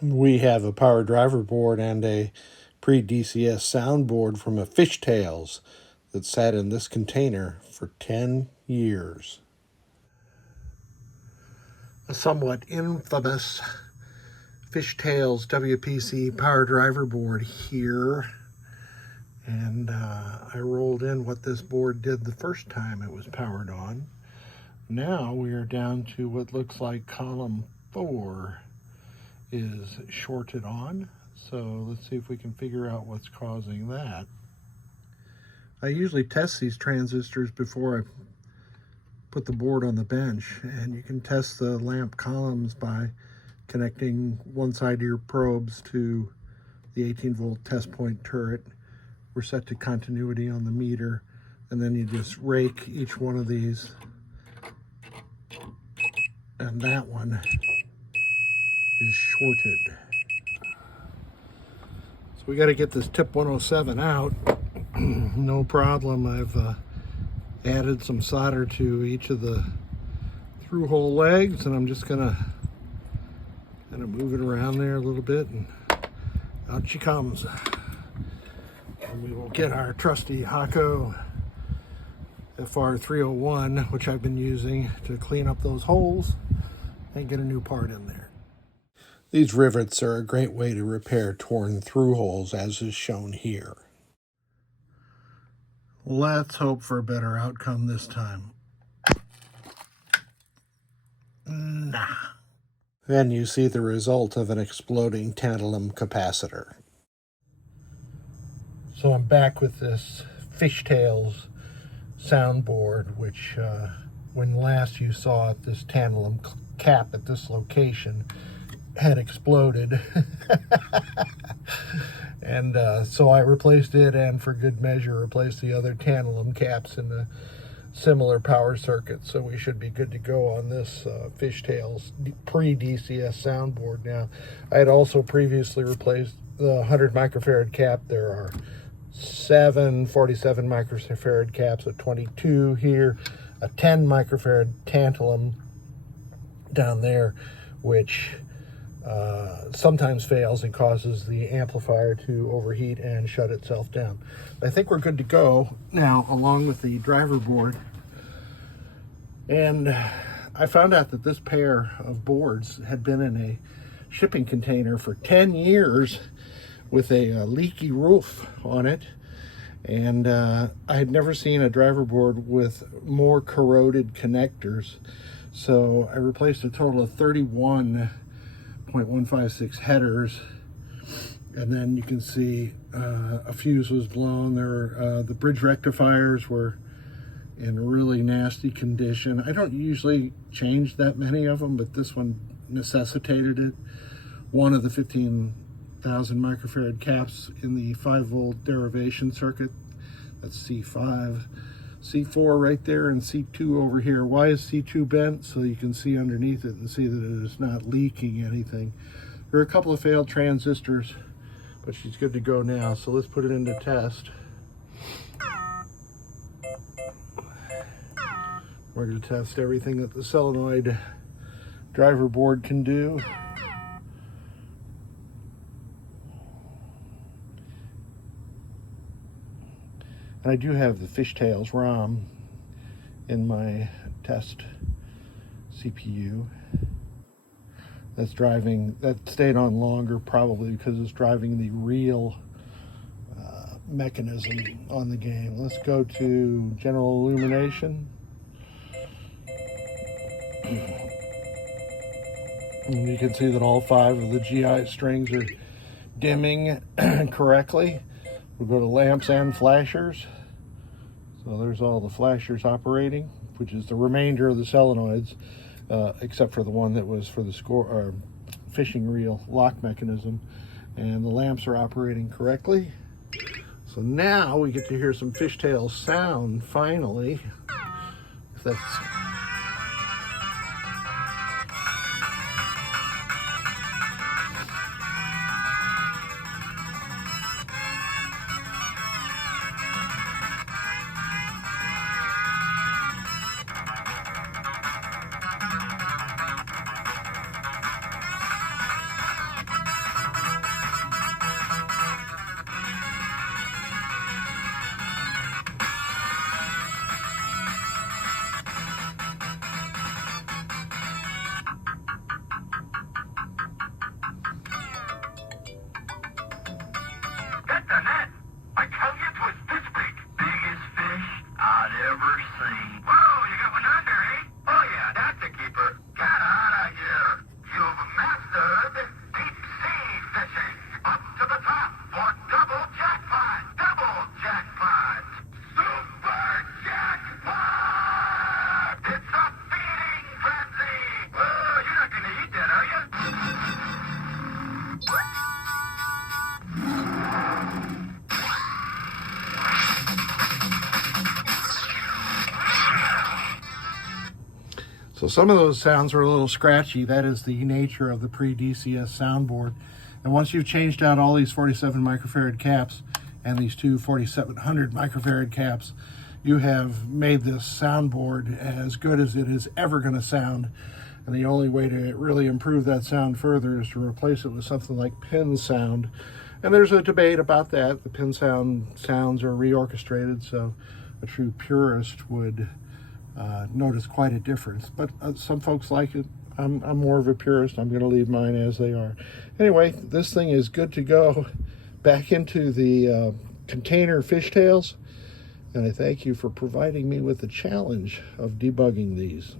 We have a power driver board and a pre-DCS soundboard from a FishTales that sat in this container for 10 years. A somewhat infamous FishTales WPC power driver board here. And I rolled in what this board did the first time it was powered on. Now we are down to what looks like column 4 is shorted on. So let's see if we can figure out what's causing that. I usually test these transistors before I put the board on the bench, and you can test the lamp columns by connecting one side of your probes to the 18-volt test point turret. We're set to continuity on the meter, and then you just rake each one of these, and that one is shorted. So we got to get this tip 107 out. No problem. I've added some solder to each of the through hole legs, and I'm just gonna kind of move it around there a little bit, and out she comes. And we will get our trusty Hakko FR301, which I've been using to clean up those holes and get a new part in there. These rivets are a great way to repair torn through holes, as is shown here. Let's hope for a better outcome this time. Nah. Then you see the result of an exploding tantalum capacitor. So I'm back with this FishTales soundboard, which when last you saw it, this tantalum cap at this location had exploded. And so I replaced it, and for good measure replaced the other tantalum caps in a similar power circuit. So we should be good to go on this FishTales pre-DCS soundboard. Now, I had also previously replaced the 100 microfarad cap. There are 7 47 microfarad caps, a 22 here, a 10 microfarad tantalum down there, which sometimes fails and causes the amplifier to overheat and shut itself down. I think we're good to go now, along with the driver board. And I found out that this pair of boards had been in a shipping container for 10 years with a leaky roof on it. And I had never seen a driver board with more corroded connectors. So I replaced a total of 31.156 headers, and then you can see a fuse was blown. The bridge rectifiers were in really nasty condition. I don't usually change that many of them, but this one necessitated it. One of the 15,000 microfarad caps in the 5-volt derivation circuit, that's C5. C4 right there and C2 over here. Why is C2 bent? So you can see underneath it and see that it is not leaking anything. There are a couple of failed transistors, but she's good to go now. So let's put it into test. We're going to test everything that the solenoid driver board can do. And I do have the FishTales ROM in my test CPU. That stayed on longer, probably because it's driving the real mechanism on the game. Let's go to general illumination. And you can see that all 5 of the GI strings are dimming correctly. We'll go to lamps and flashers. So there's all the flashers operating, which is the remainder of the solenoids, except for the one that was for the fishing reel lock mechanism. And the lamps are operating correctly. So now we get to hear some FishTales sound, finally. If that's... So some of those sounds are a little scratchy. That is the nature of the pre-DCS soundboard. And once you've changed out all these 47 microfarad caps and these two 4700 microfarad caps, you have made this soundboard as good as it is ever going to sound. And the only way to really improve that sound further is to replace it with something like pin sound. And there's a debate about that. The pin sounds are reorchestrated, so a true purist would notice quite a difference. But some folks like it. I'm more of a purist. I'm going to leave mine as they are. Anyway, this thing is good to go back into the container FishTales. And I thank you for providing me with the challenge of debugging these.